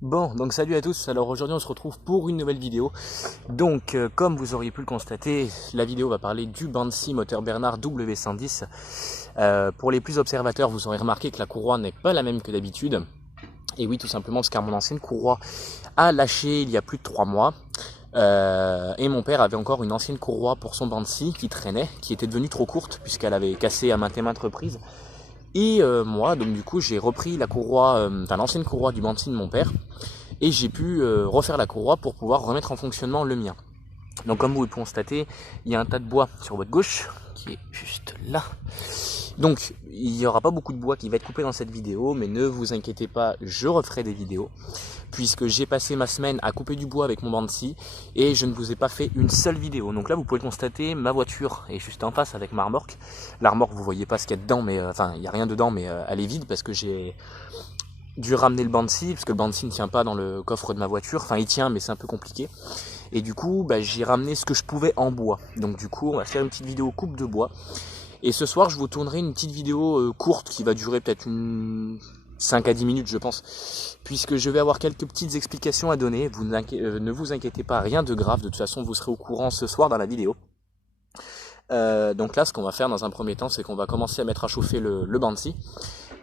Bon, donc salut à tous, alors aujourd'hui on se retrouve pour une nouvelle vidéo. Donc comme vous auriez pu le constater, la vidéo va parler du Bansi moteur Bernard W110. Pour les plus observateurs, vous aurez remarqué que la courroie n'est pas la même que d'habitude. Et oui, tout simplement parce que mon ancienne courroie a lâché il y a plus de 3 mois. Et mon père avait encore une ancienne courroie pour son Bansi qui traînait, qui était devenue trop courte puisqu'elle avait cassé à maintes et maintes reprises. Et moi, donc du coup, j'ai repris la courroie, l'ancienne courroie du Bansi de mon père, et j'ai pu refaire la courroie pour pouvoir remettre en fonctionnement le mien. Donc comme vous le constatez, il y a un tas de bois sur votre gauche, qui est juste là. Donc il n'y aura pas beaucoup de bois qui va être coupé dans cette vidéo, mais ne vous inquiétez pas, je referai des vidéos, puisque j'ai passé ma semaine à couper du bois avec mon Bansi, et je ne vous ai pas fait une seule vidéo. Donc là vous pouvez le constater, ma voiture est juste en face avec ma remorque. La remorque, vous voyez pas ce qu'il y a dedans, mais enfin il n'y a rien dedans, mais elle est vide parce que j'ai dû ramener le Bansi, parce que le Bansi ne tient pas dans le coffre de ma voiture, enfin il tient mais c'est un peu compliqué. Et du coup j'ai ramené ce que je pouvais en bois. Donc du coup on va faire une petite vidéo coupe de bois. Et ce soir je vous tournerai une petite vidéo courte qui va durer peut-être une 5 à 10 minutes je pense, puisque je vais avoir quelques petites explications à donner. Ne vous inquiétez pas, rien de grave, de toute façon vous serez au courant ce soir dans la vidéo. Donc là ce qu'on va faire dans un premier temps, c'est qu'on va commencer à mettre à chauffer le Bansi.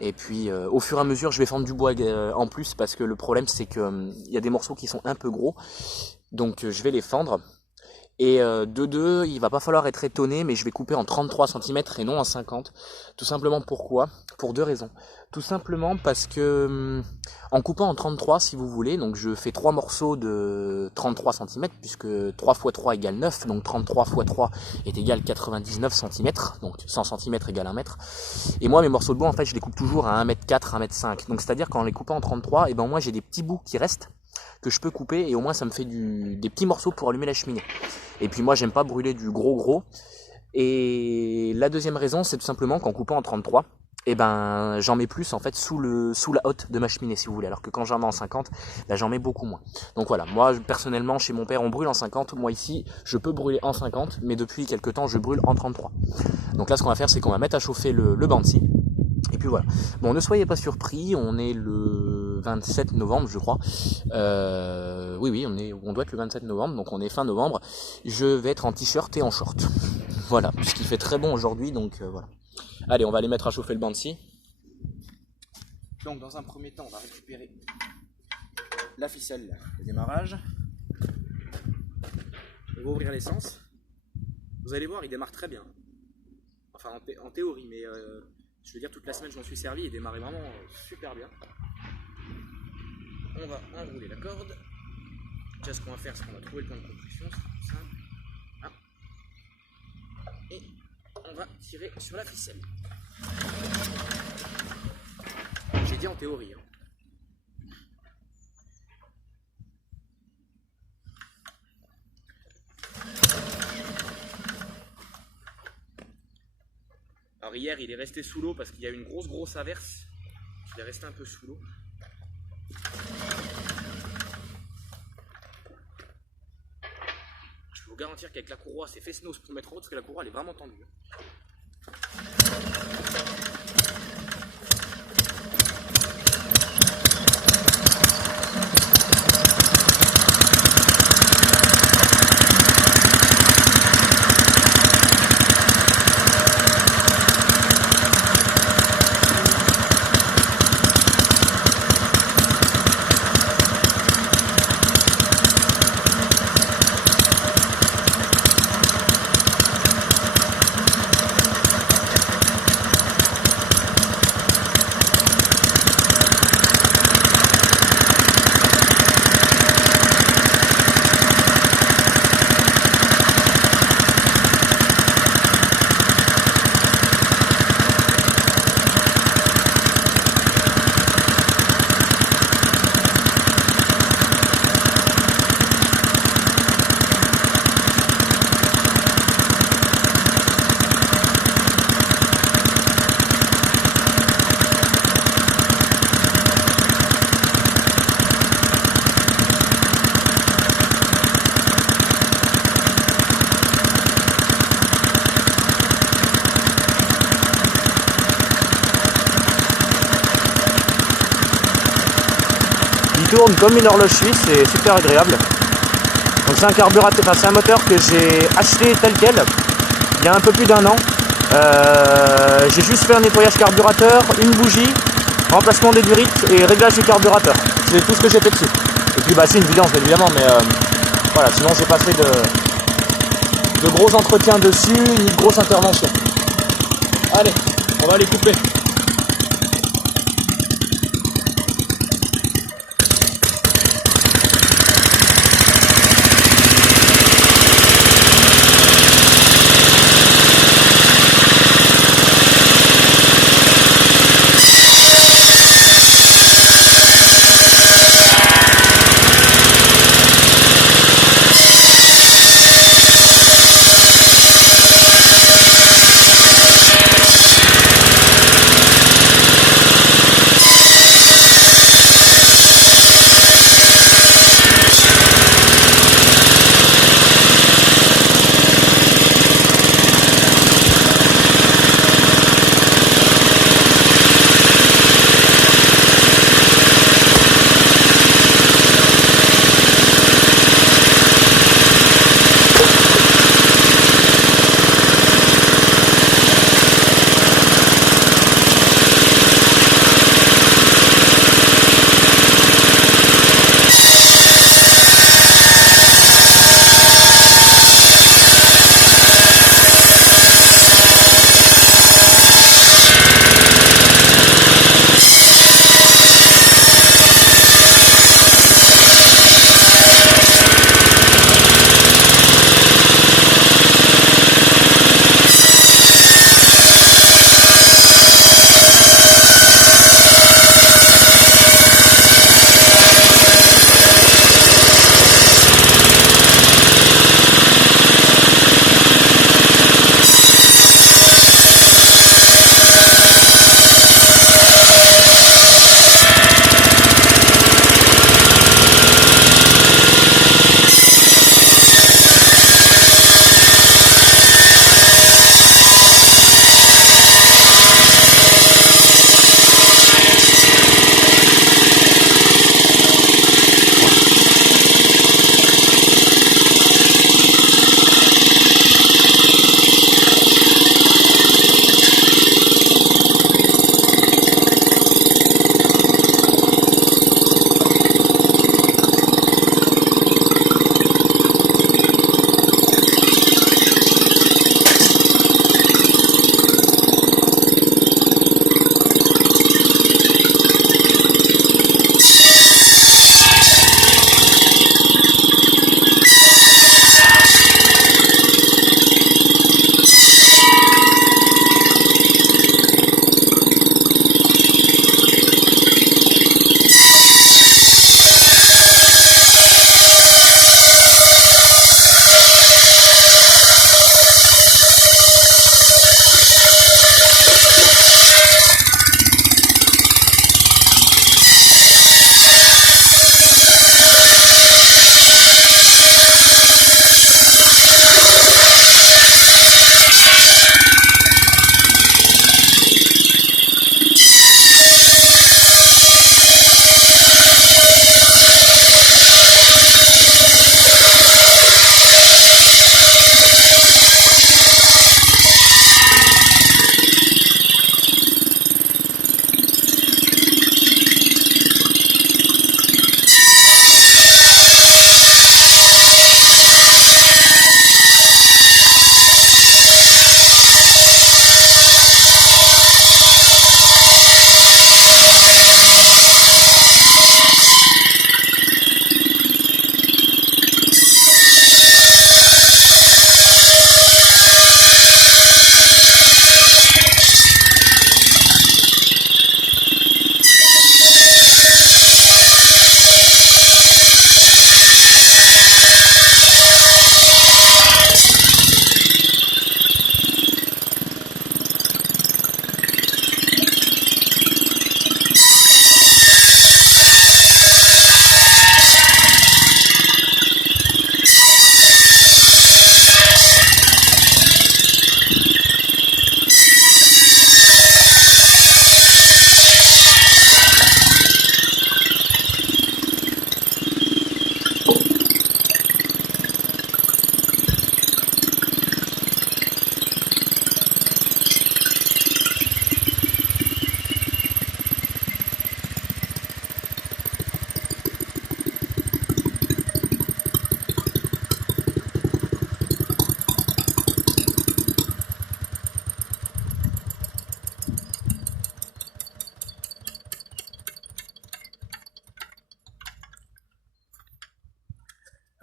Et puis au fur et à mesure je vais fendre du bois en plus, parce que le problème c'est que il y a des morceaux qui sont un peu gros. Donc je vais les fendre. Et de deux, il va pas falloir être étonné, mais je vais couper en 33 cm et non en 50. Tout simplement pourquoi? Pour deux raisons. Tout simplement parce que en coupant en 33, si vous voulez, donc je fais 3 morceaux de 33 cm, puisque 3 x 3 égale 9, donc 33 x 3 est égal 99 cm, donc 100 cm égale 1 mètre. Et moi mes morceaux de bois en fait je les coupe toujours à 1m4, 1m5. Donc c'est à dire qu'en les coupant en 33, et ben moi j'ai des petits bouts qui restent, que je peux couper, et au moins ça me fait des petits morceaux pour allumer la cheminée. Et puis moi j'aime pas brûler du gros. Et la deuxième raison c'est tout simplement qu'en coupant en 33, et ben j'en mets plus en fait sous la hotte de ma cheminée si vous voulez, alors que quand j'en mets en 50, ben, j'en mets beaucoup moins. Donc voilà, moi personnellement chez mon père on brûle en 50, moi ici je peux brûler en 50, mais depuis quelques temps je brûle en 33. Donc là ce qu'on va faire c'est qu'on va mettre à chauffer le Bansi. Et puis voilà. Bon, ne soyez pas surpris, on est le 27 novembre, je crois. Oui, on doit être le 27 novembre, donc on est fin novembre. Je vais être en t-shirt et en short. Voilà, puisqu'il fait très bon aujourd'hui, donc voilà. Allez, on va aller mettre à chauffer le Bansi. Donc dans un premier temps, on va récupérer la ficelle de démarrage. On va ouvrir l'essence. Vous allez voir, il démarre très bien. Enfin, en théorie, mais... je veux dire, toute la semaine je m'en suis servi, il démarrait vraiment super bien. On va enrouler la corde. Déjà ce qu'on va faire, c'est qu'on va trouver le point de compression, c'est tout simple. Ah. Et on va tirer sur la ficelle. J'ai dit en théorie. Hein. Alors hier il est resté sous l'eau parce qu'il y a eu une grosse averse. Il est resté un peu sous l'eau. Je peux vous garantir qu'avec la courroie c'est face-nose pour mettre en haut parce que la courroie elle est vraiment tendue. tourne comme une horloge suisse, c'est super agréable. Donc c'est un carburateur, enfin c'est un moteur que j'ai acheté tel quel il y a un peu plus d'1 an. J'ai juste fait un nettoyage carburateur, une bougie, remplacement des durites et réglage du carburateur. C'est tout ce que j'ai fait dessus. Et puis bah c'est une vidange évidemment, mais voilà, sinon j'ai pas fait de gros entretiens dessus, ni de grosses interventions. Allez, on va les couper.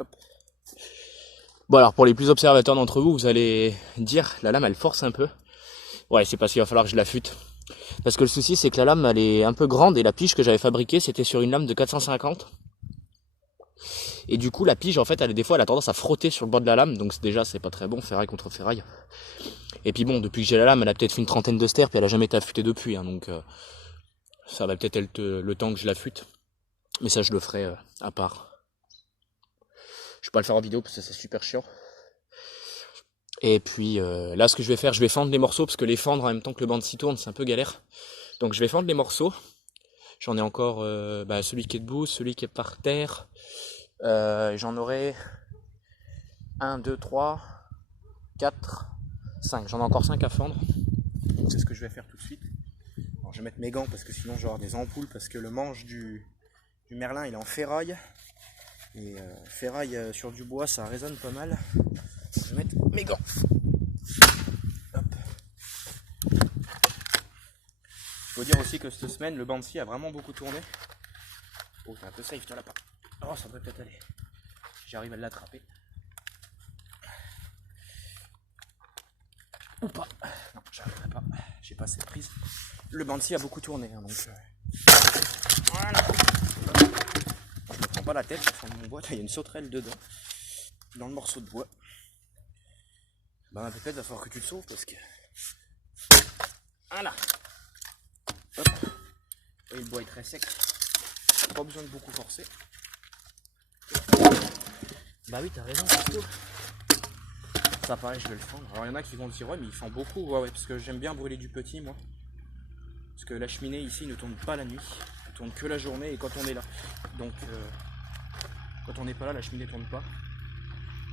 Hop. Bon alors pour les plus observateurs d'entre vous, vous allez dire la lame elle force un peu. Ouais, c'est parce qu'il va falloir que je l'affûte. Parce que le souci c'est que la lame elle est un peu grande et la pige que j'avais fabriquée c'était sur une lame de 450. Et du coup la pige en fait elle des fois elle a tendance à frotter sur le bord de la lame, donc déjà c'est pas très bon, ferraille contre ferraille. Et puis bon, depuis que j'ai la lame elle a peut-être fait une trentaine de sters puis elle a jamais été affûtée depuis, hein, donc ça va peut-être être le temps que je l'affûte. Mais ça je le ferai à part. Je vais pas le faire en vidéo parce que c'est super chiant. Et puis là ce que je vais faire, je vais fendre les morceaux parce que les fendre en même temps que le Banshee tourne c'est un peu galère. Donc je vais fendre les morceaux. J'en ai encore celui qui est debout, celui qui est par terre. J'en aurai 1, 2, 3, 4, 5. J'en ai encore 5 à fendre. Donc c'est ce que je vais faire tout de suite. Alors, je vais mettre mes gants parce que sinon je vais avoir des ampoules parce que le manche du merlin il est en ferraille. Et ferraille sur du bois ça résonne pas mal. Je vais mettre mes gants. Hop. Faut dire aussi que cette semaine le Banshee a vraiment beaucoup tourné. Oh t'es un peu safe toi là-bas. Oh ça devrait peut-être aller. J'arrive à l'attraper. Ou pas. Non j'arriverai pas. J'ai pas cette prise. Le Banshee a beaucoup tourné hein, donc voilà. Je me prends pas la tête, au fond de mon bois, il y a une sauterelle dedans, dans le morceau de bois. Bah peut-être va falloir que tu le sauves parce que... Voilà. Hop. Et le bois est très sec. Pas besoin de beaucoup forcer. Bah oui t'as raison, c'est tout. Ça pareil je vais le fendre. Alors il y en a qui vont dire ouais mais il fend beaucoup, ouais parce que j'aime bien brûler du petit moi. Parce que la cheminée ici ne tourne pas la nuit. Elle tourne que la journée et quand on est là. Donc quand on n'est pas là, la cheminée ne tourne pas.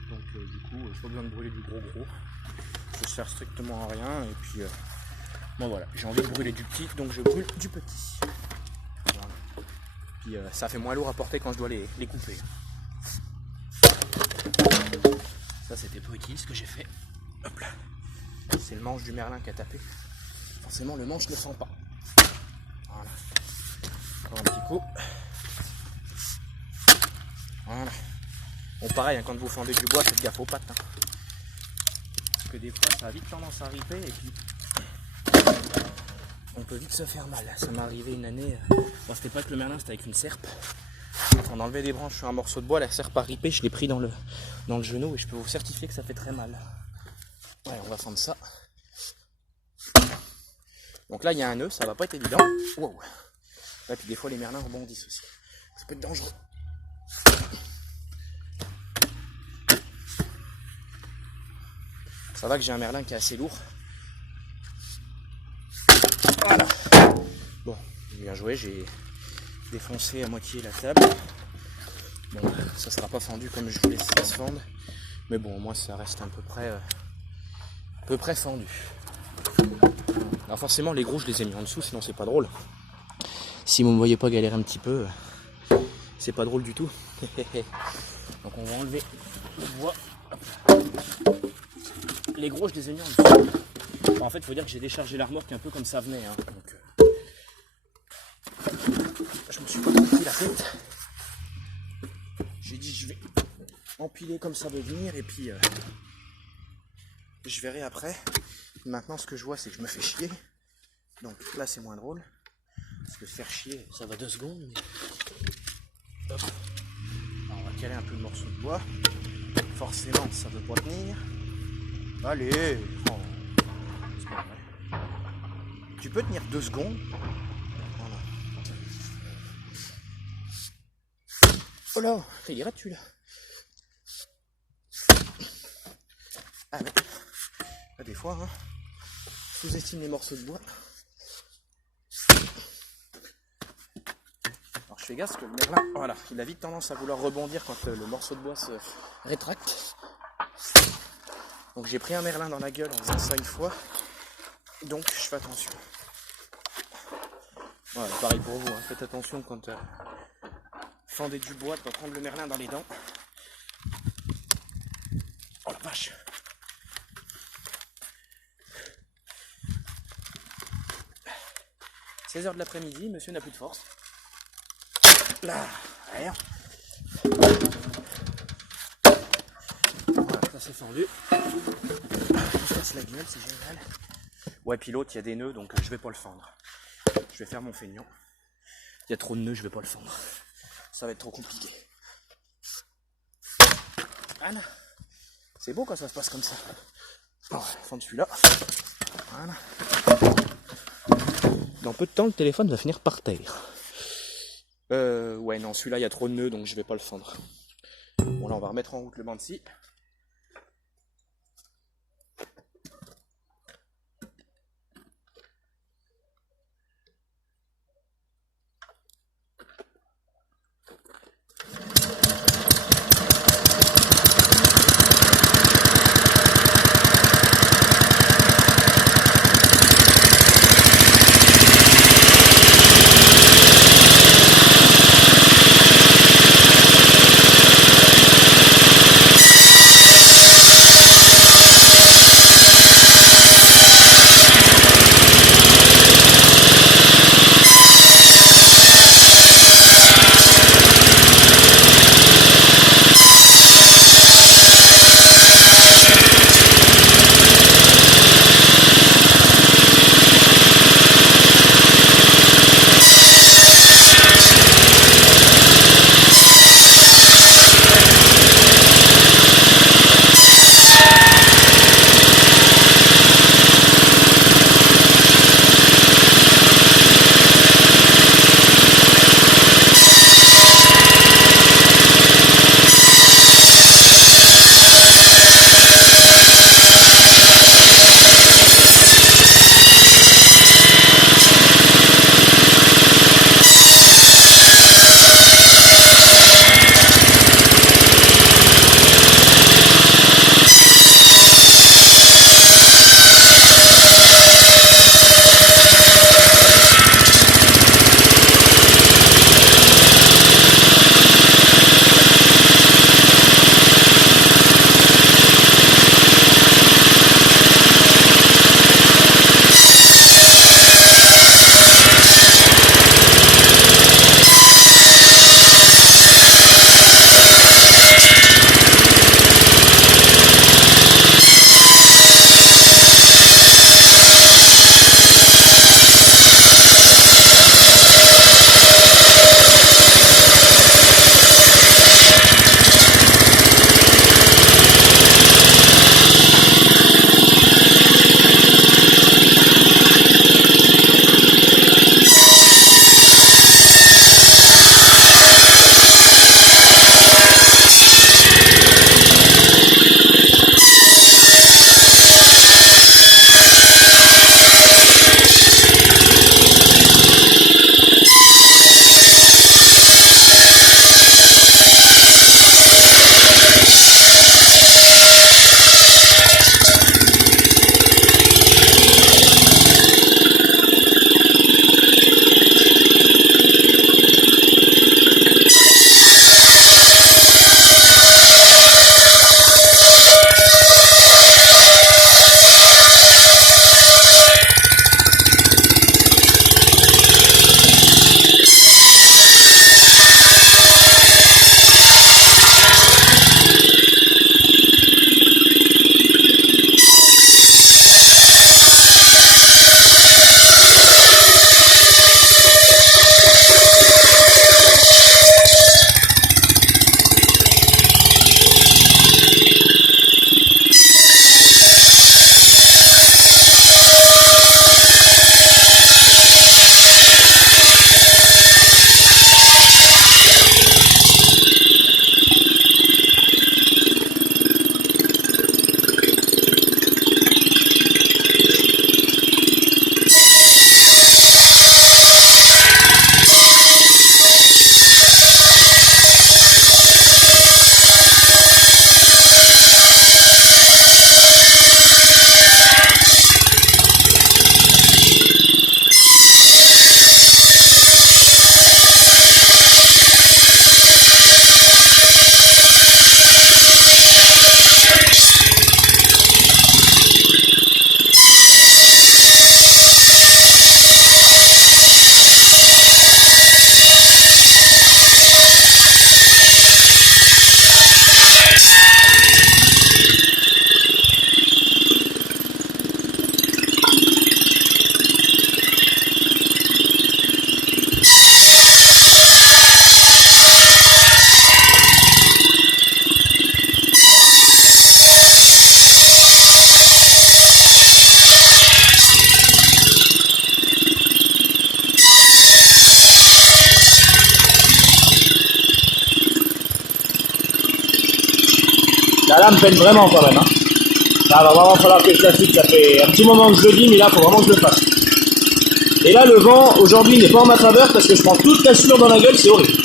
Donc du coup, j'ai pas besoin de brûler du gros. Ça sert strictement à rien. Et puis bon voilà, j'ai envie de brûler du petit, donc je brûle du petit. Voilà. Puis ça fait moins lourd à porter quand je dois les couper. Ça c'était pas utile ce que j'ai fait. Hop là. C'est le manche du merlin qui a tapé. Forcément le manche ne sent pas. Voilà. Encore un petit coup. Voilà. Bon pareil, hein, quand vous fendez du bois, faites gaffe aux pattes. Hein. Parce que des fois, ça a vite tendance à riper et puis on peut vite se faire mal. Ça m'est arrivé une année, bon c'était pas avec le merlin, c'était avec une serpe. Quand on enlevait des branches sur un morceau de bois, la serpe a ripé, je l'ai pris dans le genou et je peux vous certifier que ça fait très mal. Ouais, on va fendre ça. Donc là, il y a un nœud, ça va pas être évident. Wow. Et puis des fois, les merlins rebondissent aussi. Ça peut être dangereux. Ça va que j'ai un merlin qui est assez lourd. Voilà. Bon, bien joué, j'ai défoncé à moitié la table. Bon, ça sera pas fendu comme je voulais que ça se fende. Mais bon, au moins ça reste à peu près fendu. Alors forcément, les gros, je les ai mis en dessous, sinon c'est pas drôle. Si vous me voyez pas galérer un petit peu, c'est pas drôle du tout. Donc on va enlever le bois. Les gros, je les ai mis en dessous. Bon, en fait, il faut dire que j'ai déchargé la remorque un peu comme ça venait. Hein. Donc, je me suis pas pris la tête. J'ai dit, je vais empiler comme ça veut venir et puis je verrai après. Maintenant, ce que je vois, c'est que je me fais chier. Donc là, c'est moins drôle. Parce que se faire chier, ça va 2 secondes. Mais... Hop. Alors, on va caler un peu le morceau de bois. Forcément, ça ne veut pas tenir. Allez, oh. C'est pas vrai. Tu peux tenir 2 secondes. Voilà. Oh là, il irait dessus là. Ah ouais. Là, des fois, hein, sous-estime les morceaux de bois. Alors je fais gaffe parce que le merlin, voilà, il a vite tendance à vouloir rebondir quand le morceau de bois se rétracte. Donc j'ai pris un merlin dans la gueule en faisant ça une fois. Donc je fais attention. Voilà, pareil pour vous, hein. Faites attention quand fendez du bois, de pas prendre le merlin dans les dents. Oh la vache! 16h de l'après-midi, monsieur n'a plus de force. Là, rien. c'est fendu. On se casse la gueule, c'est génial. Ouais, puis l'autre, il y a des nœuds, donc je vais pas le fendre. Je vais faire mon feignant. Il y a trop de nœuds, je vais pas le fendre. Ça va être trop compliqué. Voilà. C'est beau quand ça se passe comme ça. Bon, fendre celui-là. Voilà. Dans peu de temps, le téléphone va finir par terre. Ouais, non, celui-là, il y a trop de nœuds, donc je vais pas le fendre. Bon, là, on va remettre en route le banc de scie. La lame peine vraiment quand même. Hein. Là, va vraiment falloir que je la fixe. Ça fait un petit moment que je le dis, mais là, il faut vraiment que je le fasse. Et là, le vent, aujourd'hui, n'est pas en ma faveur parce que je prends toute la sueur dans la gueule, c'est horrible.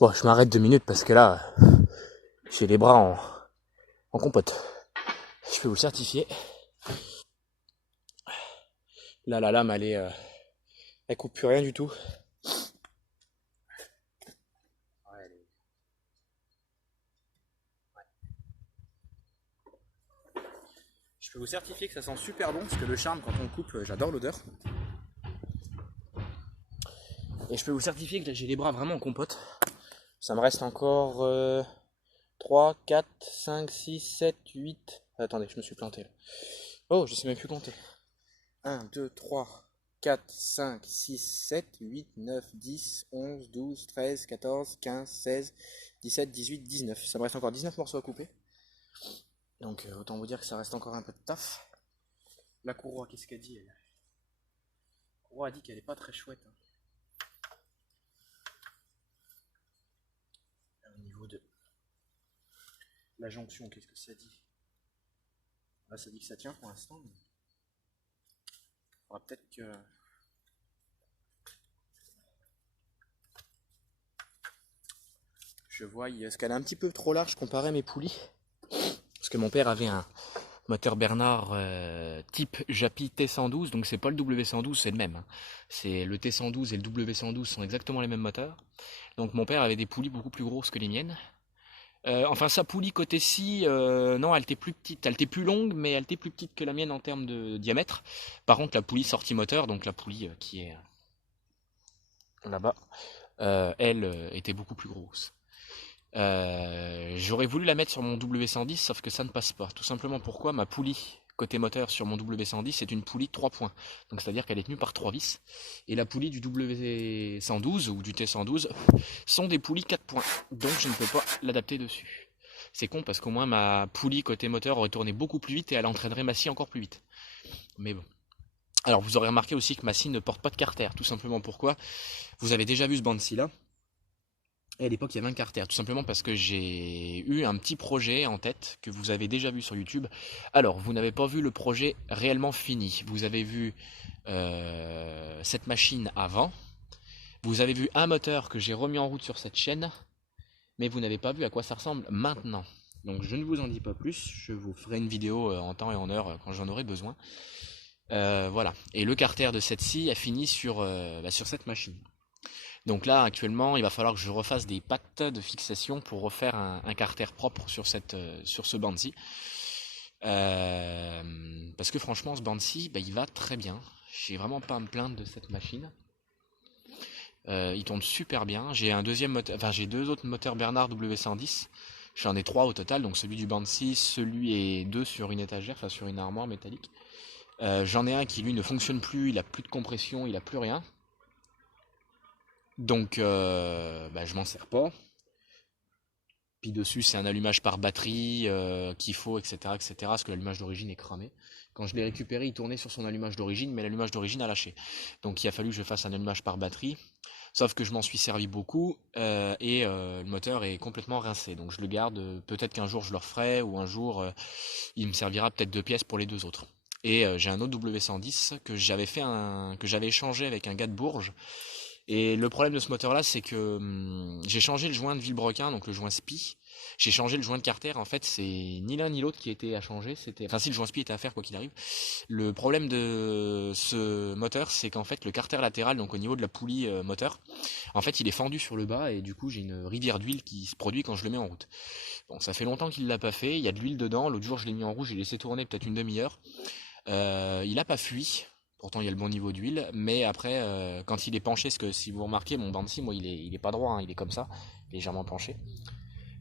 Bon, je m'arrête 2 minutes parce que là, j'ai les bras en compote. Je peux vous le certifier. Là, la lame, elle coupe plus rien du tout. Je peux vous certifier que ça sent super bon, parce que le charme, quand on coupe, j'adore l'odeur. Et je peux vous certifier que j'ai les bras vraiment en compote. Ça me reste encore 3, 4, 5, 6, 7, 8... Attendez, je me suis planté là. Oh, je sais même plus compter. 1, 2, 3, 4, 5, 6, 7, 8, 9, 10, 11, 12, 13, 14, 15, 16, 17, 18, 19. Ça me reste encore 19 morceaux à couper. Donc autant vous dire que ça reste encore un peu de taf. La courroie, qu'est-ce qu'elle dit elle? La courroie a dit qu'elle est pas très chouette. Au niveau de la jonction, qu'est-ce que ça dit? Là, ça dit que ça tient pour l'instant. Mais... il faudra peut-être que... je vois, est-ce qu'elle est un petit peu trop large comparé à mes poulies? Parce que mon père avait un moteur Bernard type Japi T112, donc c'est pas le W112, c'est le même. Hein. C'est le T112 et le W112 sont exactement les mêmes moteurs. Donc mon père avait des poulies beaucoup plus grosses que les miennes. Enfin sa poulie côté ci, non, elle était plus petite, elle était plus longue, mais elle était plus petite que la mienne en termes de diamètre. Par contre la poulie sortie moteur, donc la poulie qui est là-bas, elle était beaucoup plus grosse. J'aurais voulu la mettre sur mon W110, sauf que ça ne passe pas. Tout simplement pourquoi ma poulie côté moteur sur mon W110 c'est une poulie 3 points. Donc c'est à dire qu'elle est tenue par 3 vis. Et la poulie du W112 ou du T112 sont des poulies 4 points. Donc je ne peux pas l'adapter dessus. C'est con parce qu'au moins ma poulie côté moteur aurait tourné beaucoup plus vite et elle entraînerait ma scie encore plus vite. Mais bon. Alors vous aurez remarqué aussi que ma scie ne porte pas de carter. Tout simplement pourquoi vous avez déjà vu ce banc de scie là. Et à l'époque, il y avait un carter, tout simplement parce que j'ai eu un petit projet en tête que vous avez déjà vu sur YouTube. Alors, vous n'avez pas vu le projet réellement fini. Vous avez vu cette machine avant. Vous avez vu un moteur que j'ai remis en route sur cette chaîne. Mais vous n'avez pas vu à quoi ça ressemble maintenant. Donc, je ne vous en dis pas plus. Je vous ferai une vidéo en temps et en heure quand j'en aurai besoin. Voilà. Et le carter de cette scie a fini sur cette machine. Donc là, actuellement, il va falloir que je refasse des pattes de fixation pour refaire un carter propre sur ce banc-ci. Parce que franchement, ce banc-ci, il va très bien. J'ai vraiment pas à me plaindre de cette machine. Il tourne super bien. J'ai un deuxième moteur, enfin j'ai deux autres moteurs Bernard W110. J'en ai 3 au total, donc celui du banc-ci, celui et 2 sur une étagère, enfin sur une armoire métallique. J'en ai un qui lui ne fonctionne plus, il a plus de compression, il a plus rien. Donc je m'en sers pas. Puis dessus c'est un allumage par batterie qu'il faut, etc., etc. Parce que l'allumage d'origine est cramé. Quand je l'ai récupéré, il tournait sur son allumage d'origine, mais l'allumage d'origine a lâché. Donc il a fallu que je fasse un allumage par batterie. Sauf que je m'en suis servi beaucoup et le moteur est complètement rincé. Donc je le garde. Peut-être qu'un jour je le referai ou un jour il me servira peut-être de pièces pour les deux autres. Et j'ai un autre W110 que j'avais échangé avec un gars de Bourges. Et le problème de ce moteur là, c'est que j'ai changé le joint de Villebrequin, donc le joint SPI. J'ai changé le joint de carter. En fait, c'est ni l'un ni l'autre qui était à changer. Enfin, si le joint SPI était à faire, quoi qu'il arrive. Le problème de ce moteur, c'est qu'en fait, le carter latéral, donc au niveau de la poulie moteur, en fait, il est fendu sur le bas et du coup, j'ai une rivière d'huile qui se produit quand je le mets en route. Bon, ça fait longtemps qu'il l'a pas fait. Il y a de l'huile dedans. L'autre jour, je l'ai mis en rouge, j'ai laissé tourner peut-être une demi-heure. Il a pas fui. Pourtant, il y a le bon niveau d'huile, mais après, quand il est penché, parce que si vous remarquez, mon banc-ci, moi, il est pas droit, hein, il est comme ça, légèrement penché.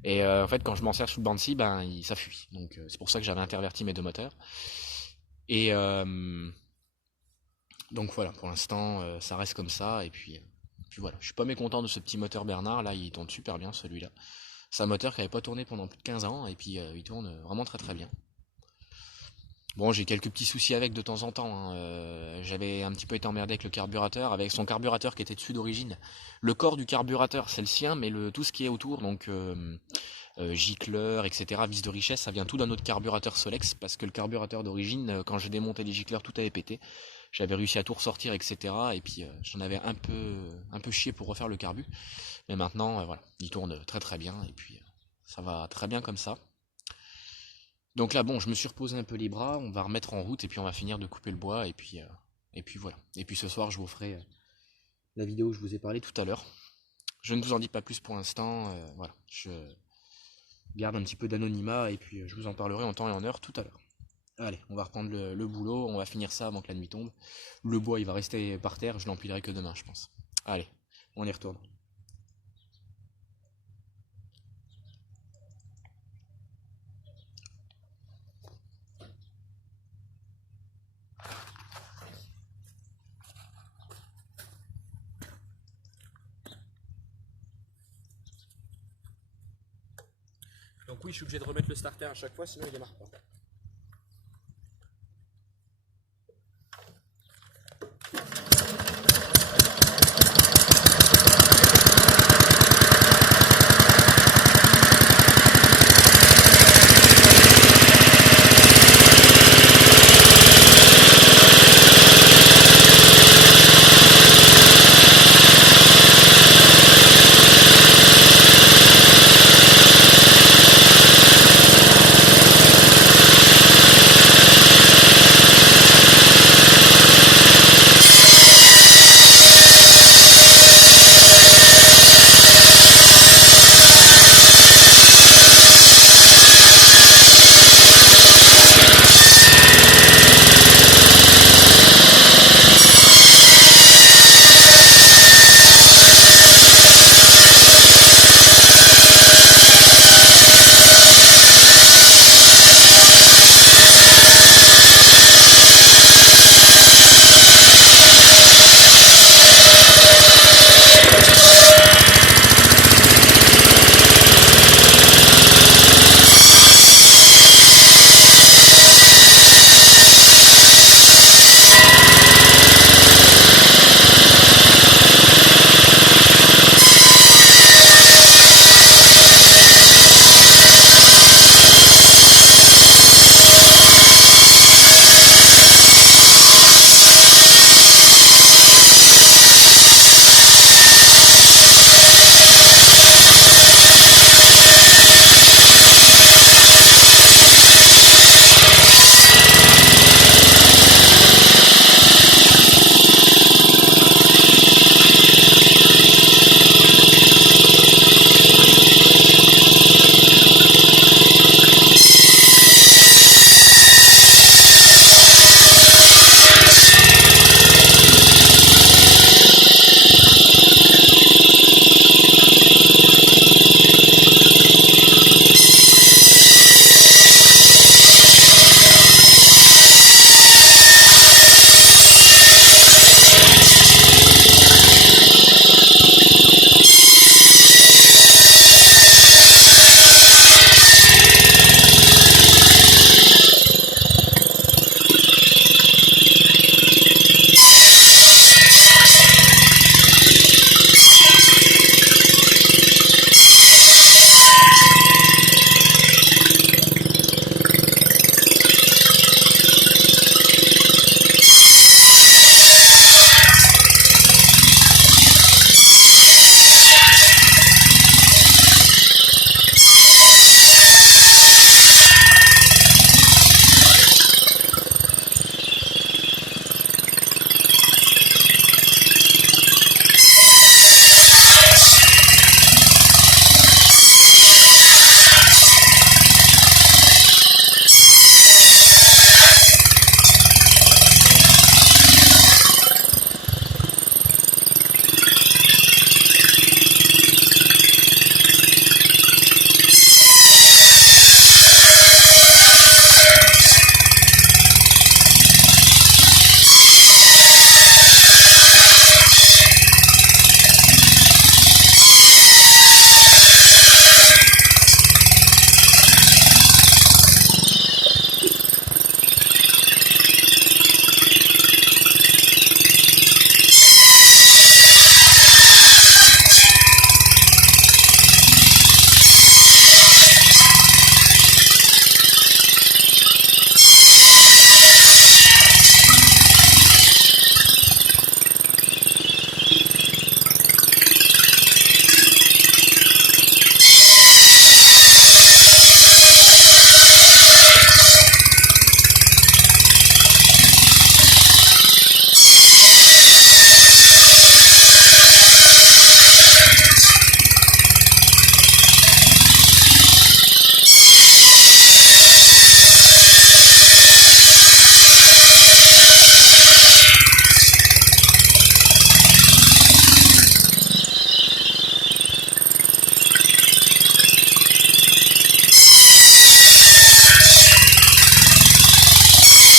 Et en fait, quand je m'en sers sous le banc-ci, ça fuit. Donc, c'est pour ça que j'avais interverti mes deux moteurs. Et donc voilà, pour l'instant, ça reste comme ça. Et puis voilà, je suis pas mécontent de ce petit moteur Bernard. Là, il tourne super bien, celui-là. C'est un moteur qui n'avait pas tourné pendant plus de 15 ans, et puis il tourne vraiment très très bien. Bon, j'ai quelques petits soucis avec de temps en temps. Hein. J'avais un petit peu été emmerdé avec le carburateur, avec son carburateur qui était dessus d'origine. Le corps du carburateur, c'est le sien, mais tout ce qui est autour, donc gicleur, etc., vis de richesse, ça vient tout d'un autre carburateur Solex, parce que le carburateur d'origine, quand j'ai démonté les gicleurs, tout avait pété. j'avais réussi à tout ressortir, etc. Et puis j'en avais un peu chié pour refaire le carbu. Mais maintenant, voilà, il tourne très très bien, et puis ça va très bien comme ça. Donc là, bon, je me suis reposé un peu les bras, on va remettre en route, et puis on va finir de couper le bois, et puis voilà. Et puis ce soir, je vous ferai la vidéo que je vous ai parlé tout à l'heure. Je ne vous en dis pas plus pour l'instant, voilà, je garde un petit peu d'anonymat, et puis je vous en parlerai en temps et en heure tout à l'heure. Allez, on va reprendre le boulot, on va finir ça avant que la nuit tombe. Le bois, il va rester par terre, je l'empilerai que demain, je pense. Allez, on y retourne. Donc oui, je suis obligé de remettre le starter à chaque fois, sinon il démarre pas.